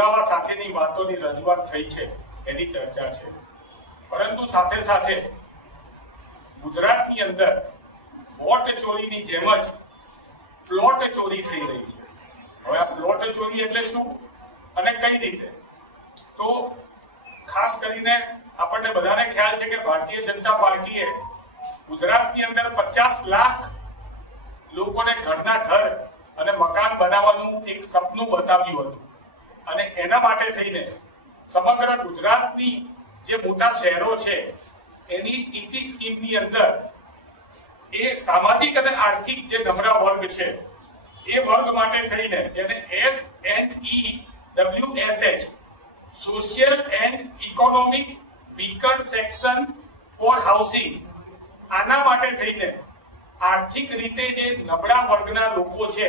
પુરાવા સાથેની વાતોની રજૂઆત થઈ છે એની ચર્ચા છે પરંતુ સાથે સાથે ગુજરાતની અંદર વોટ ચોરીની જેમ જ પ્લોટ ચોરી થઈ રહી છે હવે આ પ્લોટ ચોરી એટલે શું અને કઈ રીતે તો ખાસ કરીને આપણને બધાને ખ્યાલ છે કે ભારતીય જનતા પાર્ટીએ ગુજરાતની અંદર પચાસ લાખ લોકોને ઘરના ઘર અને મકાન બનાવવાનું એક સપનું બતાવ્યું હતું એના માટે થઈને સમગ્ર ગુજરાતની જે મોટા શહેરો છે એની ટીપી સ્કીમની અંદર એ સામાજિક અને આર્થિક જે નબળા વર્ગ છે એ વર્ગ માટે થઈને જેને S and E W S H social and economic weaker section for housing આના માટે થઈને આર્થિક રીતે જે નબળા વર્ગના લોકો છે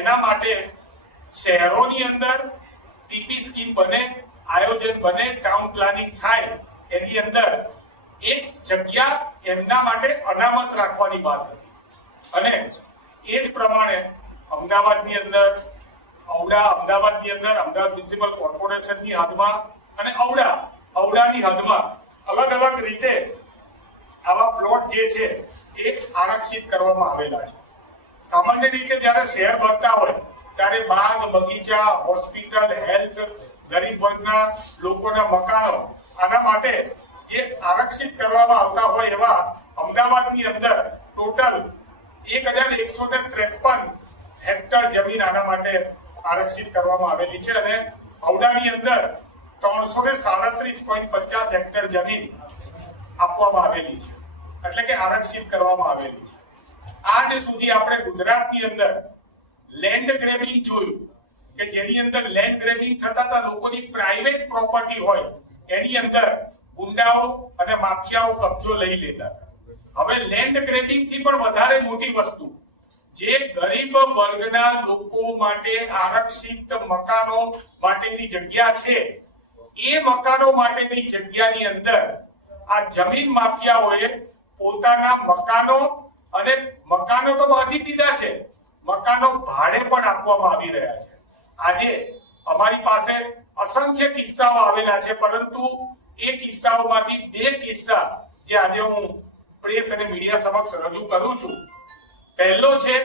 એના માટે શહેરોની અંદર ટીપી સ્કીમ બને આયોજન બને ટાઉન પ્લાનિંગ થાય એની અંદર એક જગ્યા એમના માટે અનામત રાખવાની વાત હતી અને એ જ પ્રમાણે અમદાવાદની અંદર ઔડા અમદાવાદની અંદર અમદાવાદ મ્યુનિસિપલ કોર્પોરેશનની હદમાં અને ઔડા ઔડાની હદમાં અલગ અલગ રીતે આવા પ્લોટ જે છે એ આરક્ષિત કરવામાં આવેલા છે સામાન્ય રીતે જ્યારે શહેર બનતા હોય ત્યારે બાગ બગીચા હોસ્પિટલ હેલ્થ ગરીબ વર્ગના લોકોના મકાનો આના માટે જે આરક્ષિત કરવામાં આવતા હોય એવા અમદાવાદની અંદર ટોટલ એક હજાર એકસો ને ત્રેપન હેક્ટર જમીન આના માટે આરક્ષિત કરવામાં આવેલી છે અને હવડાની અંદર ત્રણસો ને સાડત્રીસ પોઈન્ટ પચાસ હેક્ટર જમીન આપવામાં આવેલી છે એટલે કે આરક્ષિત કરવામાં આવેલી છે આજ સુધી આપણે ગુજરાતની અંદર લેન્ડ ગ્રેબિંગ જોયું કે જેની અંદર લેન્ડ ગ્રેબિંગ થતા હતા લોકોની પ્રાઇવેટ પ્રોપર્ટી હોય એની અંદર ગુંડાઓ અને માફિયાઓ કબજો લઈ લેતા હતા હવે લેન્ડ ગ્રેબિંગ થી પણ વધારે મોટી વસ્તુ જે ગરીબ વર્ગના લોકો માટે આરક્ષિત મકાનો માટેની જગ્યા છે એ મકાનો માટેની જગ્યાની અંદર આ જમીન માફિયાઓએ પોતાના મકાનો અને મકાનો તો બાંધી દીધા છે મકાનો ભાડે પણ આપવામાં આવી રહ્યા છે આજે અમારી પાસે અસંખ્ય કિસ્સાઓ આવેલા છે પરંતુ એ કિસ્સાઓમાંથી બે કિસ્સા જે આજે હું પ્રેસ અને મીડિયા સમક્ષ રજૂ કરું છું પહેલો છે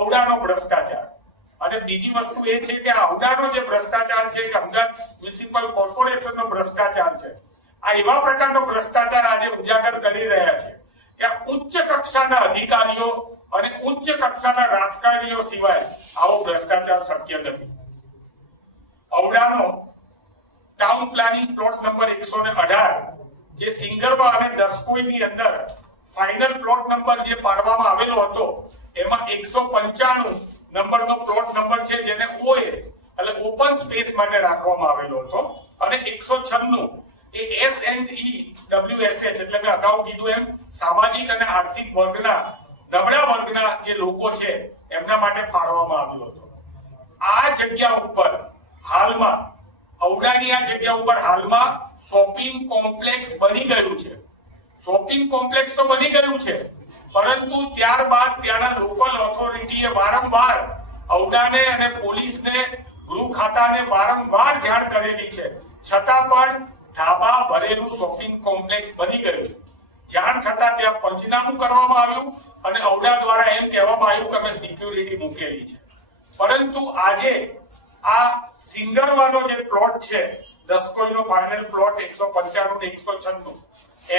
અવડાનો ભ્રષ્ટાચાર અને બીજી વસ્તુ એ છે કે આવડાનો જે ભ્રષ્ટાચાર છે કે અમદાવાદ મ્યુનિસિપલ કોર્પોરેશનનો ભ્રષ્ટાચાર છે આ એવા પ્રકારનો ભ્રષ્ટાચાર આજે ઉજાગર કરી રહ્યા છે કે ઉચ્ચ કક્ષાના અધિકારીઓ ઉચ્ચ કક્ષાના રાજકારણીઓ સિવાય આવો ભ્રષ્ટાચાર શક્ય નથી ઔડાનો ટાઉન પ્લાનિંગ પ્લોટ નંબર એકસો ને અઢાર જે સિંગરવા અને દસકોઈની અંદર ફાઇનલ પ્લોટ નંબર જે પાડવામાં આવેલો હતો એમાં એકસો પંચાણું નંબરનો પ્લોટ નંબર છે જેને ઓએસ એટલે ઓપન સ્પેસ માટે રાખવામાં આવેલો હતો અને એકસો છન્નું એ S and E W S H એટલે મેં અગાઉ કીધું એમ સામાજિક અને આર્થિક વર્ગના નબળા વર્ગના જે લોકો છે એમના માટે ફાળવવામાં આવ્યો હતો આ જગ્યા ઉપર હાલમાં ઔડાની આ જગ્યા ઉપર હાલમાં શોપિંગ કોમ્પ્લેક્સ બની ગયું છે શોપિંગ કોમ્પ્લેક્સ તો બની ગયું છે પરંતુ ત્યારબાદ ત્યાંના લોકલ ઓથોરિટીએ વારંવાર ઔડાને અને પોલીસને ગૃહ ખાતાને વારંવાર જાણ કરેલી છે છતાં પણ ધાબા ભરેલું શોપિંગ કોમ્પ્લેક્સ બની ગયું છે જાણ થતા ત્યાં પંચનામું કરવામાં આવ્યું અને ઔડા દ્વારા એમ કહેવામાં આવ્યું કે અમે સિક્યુરિટી મૂકેલી છે પરંતુ આજે આ સિંગરવાનો જે પ્લોટ છે દસકોઈનો ફાઇનલ પ્લોટ એકસો પંચાણું એકસો છન્નું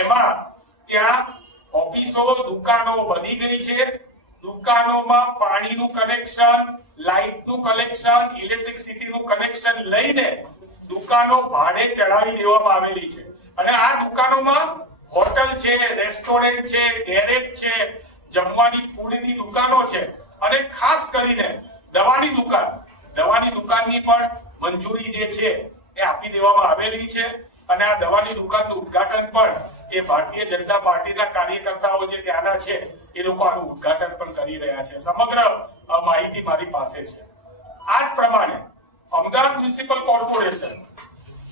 એમાં ત્યાં ઓફિસો દુકાનો બની ગઈ છે દુકાનોમાં પાણીનું કનેક્શન લાઇટનું કનેક્શન ઇલેક્ટ્રિકસિટીનું કનેક્શન લઈને દુકાનો ભાડે ચડાવી દેવામાં આવેલી છે અને આ દુકાનોમાં હોટલ છે રેસ્ટોરન્ટ છે ગેરેજ છે જમવાની ફૂડની દુકાનો છે અને ખાસ કરીને દવાની દુકાન દવાની દુકાનની પણ મંજૂરી જે છે એ આપી દેવામાં આવેલી છે અને આ દવાની દુકાનનું ઉદ્ઘાટન પણ એ ભારતીય જનતા પાર્ટીના કાર્યકર્તાઓ જે ત્યાંના છે એ લોકો આનું ઉદ્ઘાટન પણ કરી રહ્યા છે સમગ્ર માહિતી મારી પાસે છે આ જ પ્રમાણે અમદાવાદ મ્યુનિસિપલ કોર્પોરેશન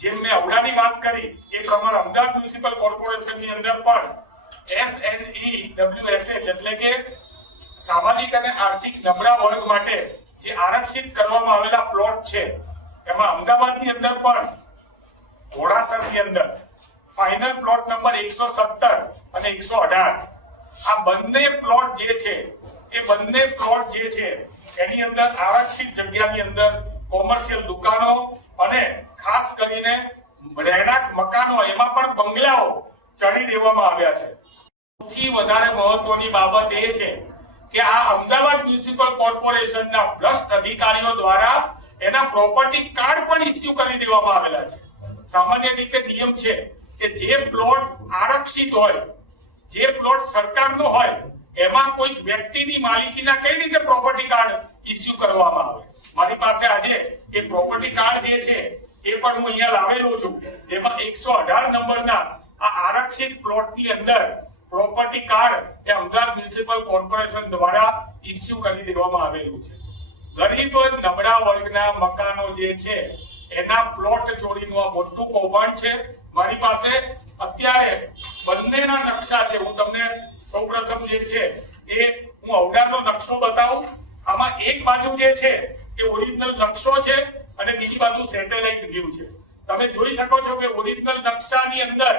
જેમ મેં અવડાની વાત કરી એ પ્રમાણે અમદાવાદ મ્યુનિસિપલ કોર્પોરેશનની અંદર પણ S N E W S એટલે કે સામાજિક અને આર્થિક નબળા વર્ગ માટે જે આરક્ષિત કરવામાં આવેલા પ્લોટ છે એમાં અમદાવાદની અંદર પણ ઘોડાસરની અંદર ફાઇનલ પ્લોટ નંબર એકસો સત્તર અને એકસો અઢાર આ બંને પ્લોટ જે છે એ બંને પ્લોટ જે છે એની અંદર આરક્ષિત જગ્યાની અંદર કોમર્શિયલ દુકાનો અને ખાસ કરીને રહેણાંક મકાનો એમાં પણ બંગલાઓ ચડી દેવામાં આવ્યા છે સૌથી વધારે મહત્વની બાબત એ છે કે આ અમદાવાદ મ્યુનિસિપલ કોર્પોરેશનના ભ્રષ્ટ અધિકારીઓ દ્વારા એના પ્રોપર્ટી કાર્ડ પણ ઇસ્યુ કરી દેવામાં આવેલા છે સામાન્ય રીતે નિયમ છે કે જે પ્લોટ આરક્ષિત હોય જે પ્લોટ સરકારનો હોય એમાં કોઈક વ્યક્તિની માલિકીના કઈ રીતે પ્રોપર્ટી કાર્ડ ઇસ્યુ કરવામાં આવે મારી પાસે એ પ્રોપર્ટી કાર્ડ જે છે એ પણ હું અહીંયા લાવેલો છું એમાં એકસો અઢાર નંબરના આ આરક્ષિત પ્લોટની અંદર પ્રોપર્ટી કાર્ડ એ અમદાવાદ મ્યુનિસિપલ કોર્પોરેશન દ્વારા ઇસ્યુ કરી દેવામાં આવેલું છે ગરીબ નબળા વર્ગના મકાનો જે છે એના પ્લોટ ચોરીનું આ મોટું કૌભાંડ છે મારી પાસે અત્યારે બંનેના નકશા છે હું તમને સૌપ્રથમ જે છે એ હું ઔડાનો નકશો બતાવું આમાં એક બાજુ જે છે એ ઓરિજિનલ નકશો છે અને બીજી બાજુ સેટેલાઇટ વ્યૂ છે તમે જોઈ શકો છો કે ઓરિજિનલ નકશાની અંદર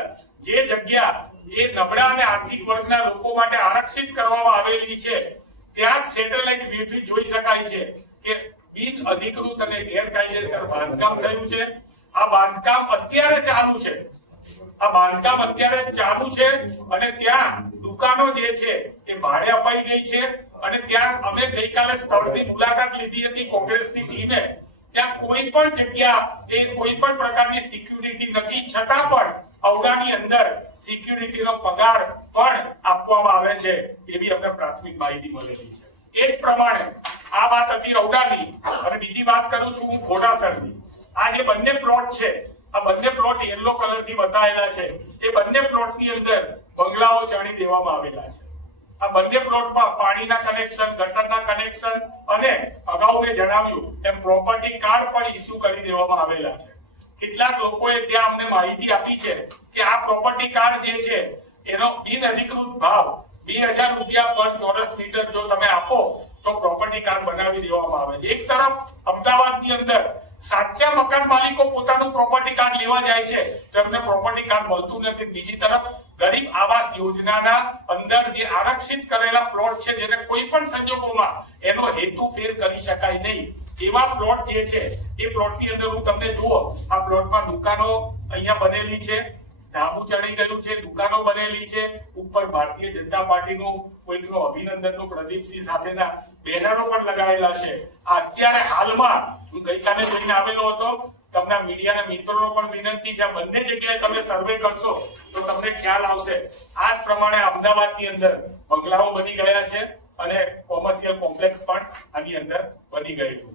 જે જગ્યા એ નબળા અને આર્થિક વર્ગના લોકો માટે આરક્ષિત કરવામાં આવેલી છે ત્યાં જ સેટેલાઇટ વ્યૂથી જોઈ શકાય છે કે બિન અધિકૃત અને ગેરકાયદેસર બાંધકામ થયું છે આ બાંધકામ અત્યારે ચાલુ છે આ બાંધકામ અત્યારે ચાલુ છે અને ત્યાં દુકાનો જે છે એ ભાડે અપાઈ ગઈ છે અને ત્યાં અમે ગઈકાલે સ્થળની મુલાકાત લીધી હતી કોંગ્રેસની ટીમે ત્યાં કોઈ પણ જગ્યા એ કોઈ પણ પ્રકારની સિક્યુરિટી નથી છતાં પણ ઔડાની અંદર સિક્યુરિટીનો પગાર પણ આપવામાં આવે છે એવી અમને પ્રાથમિક માહિતી મળેલી છે એ જ પ્રમાણે આ વાત હતી ઔડાની અને બીજી વાત કરું છું હું ઘોડાસરની આ જે બંને પ્લોટ છે આ બંને પ્લોટ યલો કલર થી બતાવેલા છે એ બંને પ્લોટ ની અંદર બંગલાઓ ચણી દેવામાં આવેલા છે આ બંને પ્લોટમાં પાણીના કનેક્શન ગટરના કનેક્શન અને અગાઉ મેં જણાવ્યું એમ પ્રોપર્ટી કાર્ડ પણ ઇસ્યુ કરી દેવામાં આવેલા છે કેટલાક લોકોએ ત્યાં અમને માહિતી આપી છે કે આ પ્રોપર્ટી કાર્ડ જે છે એનો બિન અધિકૃત ભાવ બે હજાર રૂપિયા પર ચોરસ મીટર જો તમે આપો તો પ્રોપર્ટી કાર્ડ બનાવી દેવામાં આવે છે એક તરફ અમદાવાદની અંદર સાચા મકાન માલિકો પોતાનું પ્રોપર્ટી કાર્ડ લેવા જાય છે તો એમને પ્રોપર્ટી કાર્ડ મળતું નથી બીજી તરફ ગરીબ આવાસ યોજનાના અંદર જે આરક્ષિત કરેલા પ્લોટ છે જેને કોઈ પણ સંજોગોમાં એનો હેતુ ફેર કરી શકાય નહીં એવા પ્લોટ જે છે એ પ્લોટની અંદર હું તમને જુઓ આ પ્લોટમાં દુકાનો અહીંયા બનેલી છે ધાબુ ચડી ગયું છે દુકાનો બનેલી છે ઉપર ભારતીય જનતા પાર્ટીનું કોઈકનું અભિનંદનનું પ્રદીપસિંહ સાથેના બેનરો પણ લગાવેલા છે અત્યારે હાલમાં હું ગઈકાલે જઈને આવેલો હતો તમને મીડિયાના મિત્રો પણ વિનંતી છે બંને જગ્યાએ તમે સર્વે કરશો તો તમને ખ્યાલ આવશે આ જ પ્રમાણે અમદાવાદની અંદર બંગલાઓ બની ગયા છે અને કોમર્શિયલ કોમ્પ્લેક્સ પણ આની અંદર બની ગયેલું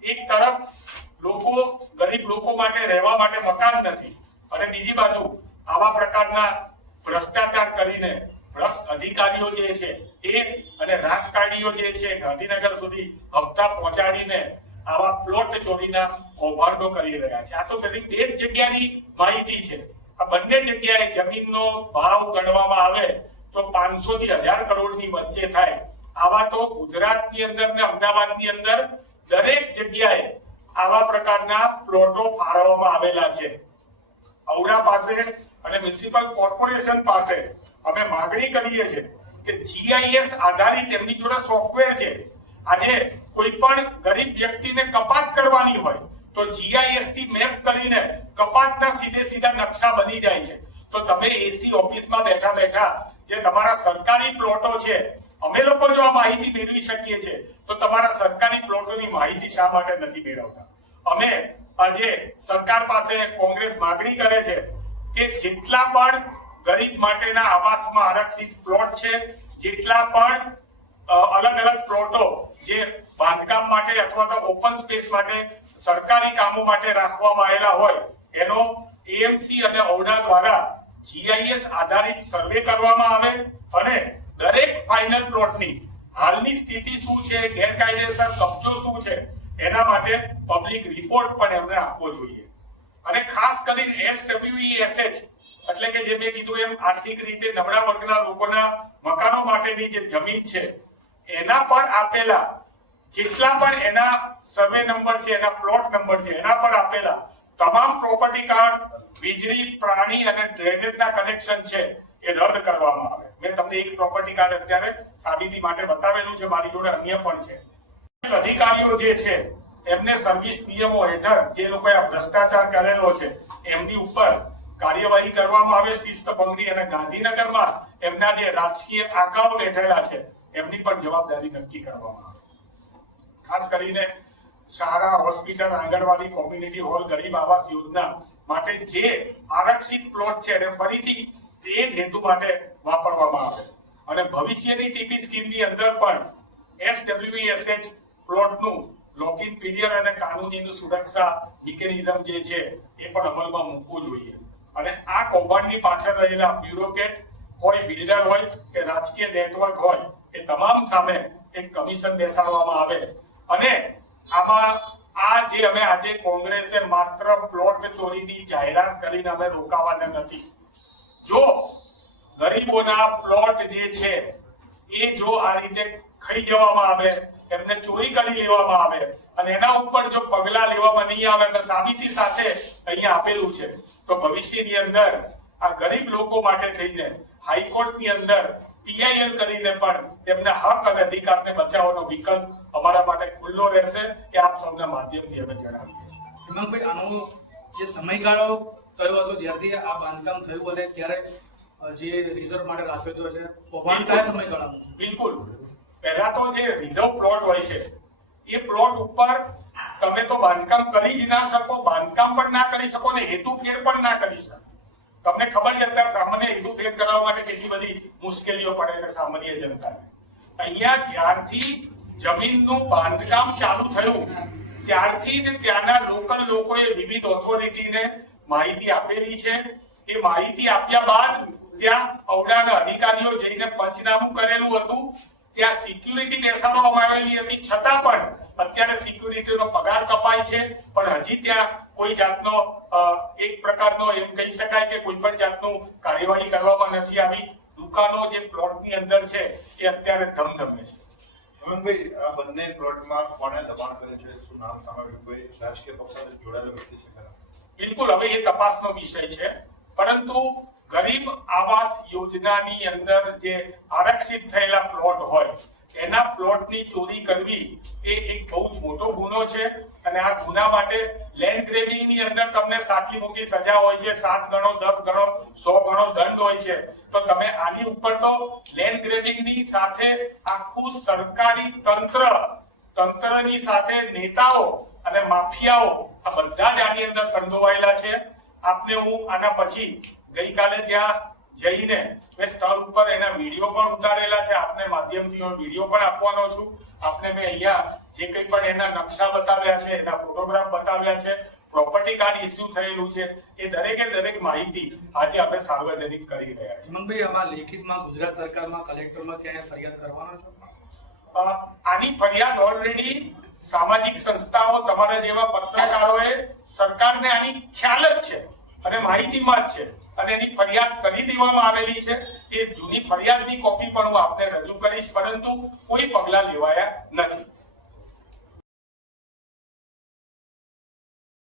છે એક તરફ લોકો ગરીબ લોકો માટે રહેવા માટે મકાન નથી અને બીજી બાજુ આવા પ્રકારના ભ્રષ્ટાચાર કરીને ભ્રષ્ટ અધિકારીઓ જે છે એ અને રાજકારણીઓ જે છે ગાંધીનગર સુધી હપ્તા પહોંચાડીને આવા ચોરીના કૌભાંડો કરી રહ્યા છે આ તો પેલી એક જગ્યાની માહિતી છે આ બંને જગ્યાએ જમીનનો ભાવ ગણવામાં આવે તો પાંચસો થી હજાર કરોડની વચ્ચે થાય આવા તો ગુજરાતની અંદર ને અમદાવાદની અંદર દરેક જગ્યાએ આવા પ્રકારના પ્લોટો ફાળવવામાં આવેલા છે ઔડા પાસે અને મ્યુનિસિપલ કોર્પોરેશન પાસે અમે માગણી કરીએ છીએ કે જીઆઈએસ આધારિત એમની જોડે સોફ્ટવેર છે આજે કોઈ પણ ગરીબ વ્યક્તિને કપાત કરવાની હોય તો જીઆઈએસ થી મેપ કરીને કપાતના સીધે સીધા નકશા બની જાય છે તો તમે એસી ઓફિસમાં બેઠા બેઠા જે તમારા સરકારી પ્લોટો છે અમે લોકો જો આ માહિતી મેળવી શકીએ છીએ તો તમારા સરકારી પ્લોટોની માહિતી શા માટે નથી મેળવતા અમે આજે સરકાર પાસે કોંગ્રેસ માગણી કરે છે કે જેટલા પણ ગરીબ માટેના આવાસમાં આરક્ષિત પ્લોટ છે જેટલા પણ અલગ અલગ પ્લોટો જે બાંધકામ માટે અથવા તો ઓપન સ્પેસ માટે સરકારી કામો માટે રાખવામાં આવેલા હોય એનો એએમસી અને ઔડા દ્વારા જીઆઈએસ આધારિત સર્વે કરવામાં આવે અને દરેક ફાઇનલ પ્લોટની હાલની સ્થિતિ શું છે ગેરકાયદેસર કબજો શું છે એના માટે પબ્લિક રિપોર્ટ પણ એમને આપવો જોઈએ અને ખાસ કરીને એસડબ્લ્યુઈએસએચ e એટલે કે જે મેં કીધું એમ આર્થિક રીતે નબળા વર્ગના લોકોના મકાનો માટેની જે જમીન છે એના પર આપેલા જેટલા પણ એના સર્વે નંબર છે એના પ્લોટ નંબર છે એના પર આપેલા તમામ પ્રોપર્ટી કાર્ડ વીજળી પ્રાણી અને ડ્રેનેજના કનેક્શન છે એ રદ કરવામાં આવે મેં તમને એક પ્રોપર્ટી કાર્ડ અત્યારે સાબિતી માટે બતાવેલું છે મારી જોડે અન્ય પણ છે અધિકારીઓ જે છે એમને સર્વિસ નિયમો હેઠળ જે લોકોએ આ ભ્રષ્ટાચાર કરેલો છે એમની ઉપર કાર્યવાહી કરવામાં આવે શિસ્ત ભંગની અને ગાંધીનગરમાં એમના જે રાજકીય આંકાઓ બેઠેલા છે એમની પણ જવાબદારી નક્કી કરવામાં આવે ખાસ કરીને શાળા હોસ્પિટલ આંગણવાડી કોમ્યુનિટી હોલ ગરીબ આવાસ યોજના માટે જે આરક્ષિત પ્લોટ છે એને ફરીથી તે જ હેતુ માટે વાપરવામાં આવે અને ભવિષ્યની ટીપી સ્કીમની અંદર પણ એસડબ્લ્યુએસએચ પ્લોટનું લોકિંગ પીરિયડ અને કાનૂનીનું સુરક્ષા મિકેનિઝમ જે છે એ પણ અમલમાં મૂકવું જોઈએ અને આ કૌભાંડની પાછળ રહેલા બ્યુરોક્રેટ હોય બિલ્ડર હોય કે રાજકીય નેટવર્ક હોય એ તમામ સામે એક કમિશન બેસાડવામાં આવે અને આમાં આ જે અમે આજે કોંગ્રેસે માત્ર પ્લોટ ચોરીની જાહેરાત કરીને અમે રોકાવાના નથી જો ગરીબોના પ્લોટ જે છે એ જો આ રીતે ખાઈ જવામાં આવે એમને ચોરી કરી લેવામાં આવે અને એના ઉપર જો પગલા લેવામાં નહીં આવે અને સાબિતી સાથે અહીંયા આપેલું છે તો ભવિષ્યની અંદર આ ગરીબ લોકો માટે થઈને હાઈકોર્ટની અંદર પીઆઈએલ કરીને પણ તેમના હક અને અધિકારને બચાવવાનો વિકલ્પ અમારા માટે ખુલ્લો રહેશે કે આપ સૌના માધ્યમથી અમે જણાવીએ છીએ હિમાંકભાઈ આનો જે સમયગાળો કયો હતો જ્યારથી આ બાંધકામ થયું અને ત્યારે જે રિઝર્વ માટે રાખ્યો હતો એટલે કૌભાંડ કયા સમયગાળાનો બિલકુલ પહેલા તો જે રિઝર્વ પ્લોટ હોય છે એ પ્લોટ ઉપર તમે તો બાંધકામ કરી જ ના શકો બાંધકામ પણ ના કરી શકો ને હેતુ ખેડ પણ ના કરી શકો તમને ખબર છે અત્યારે સામાન્ય હિન્દુ ટ્રેન કરાવવા માટે કેટલી બધી મુશ્કેલીઓ પડે છે સામાન્ય જનતા અહીંયા જ્યારથી જમીનનું બાંધકામ ચાલુ થયું ત્યારથી જ ત્યાંના લોકલ લોકોએ વિવિધ ઓથોરિટીને માહિતી આપેલી છે એ માહિતી આપ્યા બાદ ત્યાં ઔડાના અધિકારીઓ જઈને પંચનામું કરેલું હતું ત્યાં સિક્યુરિટી બેસાડવામાં આવેલી હતી છતાં પણ અત્યારે સિક્યુરિટીનો પગાર કપાય છે પણ હજી ત્યાં કોઈ જાતનો એક પ્રકારનો એમ કહી શકાય કે કોઈ પણ જાતનું કાર્યવાહી કરવામાં નથી આવી દુકાનો જે પ્લોટની અંદર છે એ અત્યારે ધમધમે છે હેમંતભાઈ આ બંને પ્લોટમાં કોણે દબાણ કરે છે શું નામ સાંભળ્યું કોઈ રાજકીય પક્ષ સાથે જોડાયેલો વ્યક્તિ છે બિલકુલ હવે એ તપાસનો વિષય છે પરંતુ ગરીબ આવાસ યોજનાની અંદર જે આરક્ષિત થયેલા પ્લોટ હોય એના પ્લોટની ચોરી કરવી એ એક બહુ જ મોટો ગુનો છે અને આ ગુના માટે લેન્ડ ગ્રેબિંગની અંદર તમને સાચી મૂકી સજા હોય છે સાત ગણો દસ ગણો સો ગણો દંડ હોય છે તો તમે આની ઉપર તો લેન્ડ ગ્રેબિંગની સાથે આખું સરકારી તંત્ર તંત્રની સાથે નેતાઓ અને માફિયાઓ આ બધા જ આની અંદર સંડોવાયેલા છે આપને હું આના પછી ગઈકાલે ત્યાં જઈને મેં સ્થળ ઉપર એના વિડીયો પણ ઉતારેલા છે આપને માધ્યમથી હું વિડીયો પણ આપવાનો છું આપને મેં અહીંયા જે કંઈ પણ એના નકશા બતાવ્યા છે એના ફોટોગ્રાફ બતાવ્યા છે પ્રોપર્ટી કાર્ડ ઇસ્યુ થયેલું છે એ દરેકે દરેક માહિતી આજે આપણે સાર્વજનિક કરી રહ્યા છીએ મંગભાઈ આમાં લેખિતમાં ગુજરાત સરકારમાં કલેક્ટરમાં ક્યાંય ફરિયાદ કરવાનો છો આની ફરિયાદ ઓલરેડી સામાજિક સંસ્થાઓ તમારા જેવા પત્રકારોએ સરકારને આની ખ્યાલ જ છે અને માહિતીમાં જ છે અને એની ફરિયાદ કરી દેવામાં આવેલી છે એ જૂની ફરિયાદની કોપી પણ હું આપને રજૂ કરીશ પરંતુ કોઈ પગલાં લેવાયા નથી